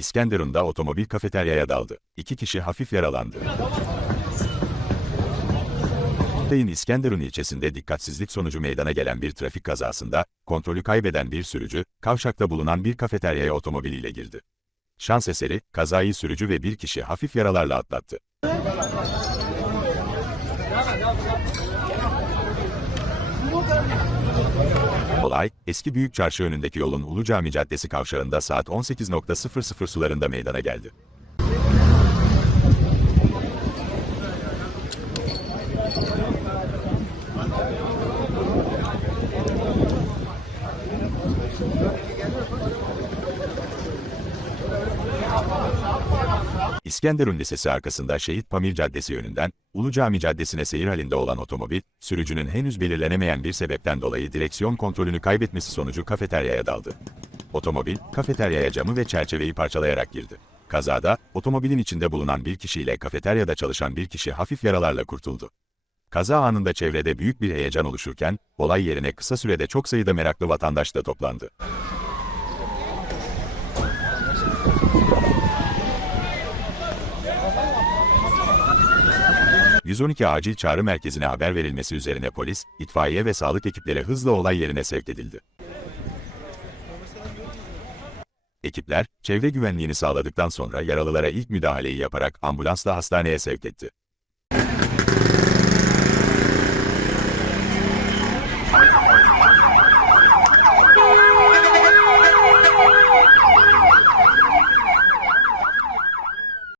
İskenderun'da otomobil kafeteryaya daldı. İki kişi hafif yaralandı. Hatay'ın İskenderun ilçesinde dikkatsizlik sonucu meydana gelen bir trafik kazasında, kontrolü kaybeden bir sürücü, kavşakta bulunan bir kafeteryaya otomobiliyle girdi. Şans eseri, kazayı sürücü ve bir kişi hafif yaralarla atlattı. Olay, eski Büyük Çarşı önündeki yolun Ulu Cami Caddesi kavşağında saat 18.00 sularında meydana geldi. İskenderun Lisesi arkasında Şehit Pamir Caddesi yönünden Ulu Cami Caddesi'ne seyir halinde olan otomobil, sürücünün henüz belirlenemeyen bir sebepten dolayı direksiyon kontrolünü kaybetmesi sonucu kafeteryaya daldı. Otomobil, kafeteryaya camı ve çerçeveyi parçalayarak girdi. Kazada, otomobilin içinde bulunan bir kişiyle kafeteryada çalışan bir kişi hafif yaralarla kurtuldu. Kaza anında çevrede büyük bir heyecan oluşurken, olay yerine kısa sürede çok sayıda meraklı vatandaş da toplandı. ...112 acil çağrı merkezine haber verilmesi üzerine polis, itfaiye ve sağlık ekipleri hızla olay yerine sevk edildi. Ekipler, çevre güvenliğini sağladıktan sonra yaralılara ilk müdahaleyi yaparak ambulansla hastaneye sevk etti.